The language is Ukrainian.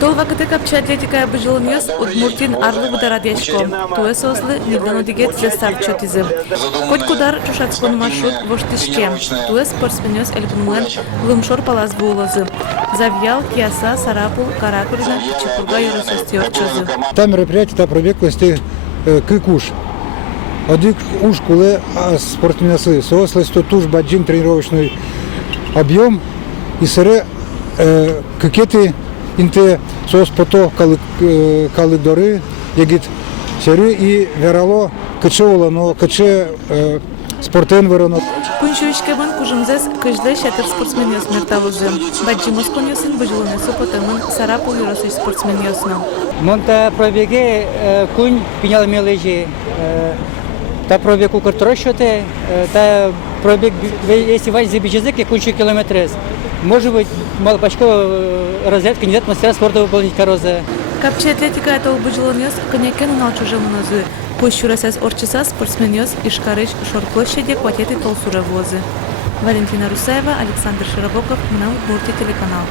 Толва кыты капча атлетика быжилынес Удмуртин арлы бударадьячко. Туэс ослы нигдану дигет за старт чотизы. Хоть кудар чушацкон маршрут воштышке. Туэс спортсменес эльгнуэн лымшор палас булозы. Завьял, Киаса, Сарапул, Каракулина, Чепурга и Росостёрчозы. Там мероприятие та пробеглости кыкуш. Один уж куле спортсменесы сослали 100 туш баджим тренировочный объем и сыре кыкеты инте сос пото калыдоры егит серы и верало кычевола, но кыче спортен верано. Кунчуичке бен кужумзес кыжлы шатыр спортсменес мерталузы. Баджимос конёсын быжилынесу потемын Сарапул и Росоч спортсменесну. Монта пробеге кунь пенял мележи. Та пробег у картрошоте, та пробег если вань забежезеки кунчу километрес. Может быть, малопачко разряд кандидат мастера спорта выполнить короза. Капча атлетика это быжилынес коньякен на чужемнозы. Пущурасас орчиса спортсменес Ишкарыч шорт-площади кватеты толсуровозы. Валентина Русаева, Александр Широбоков, на Удмуртия телеканал.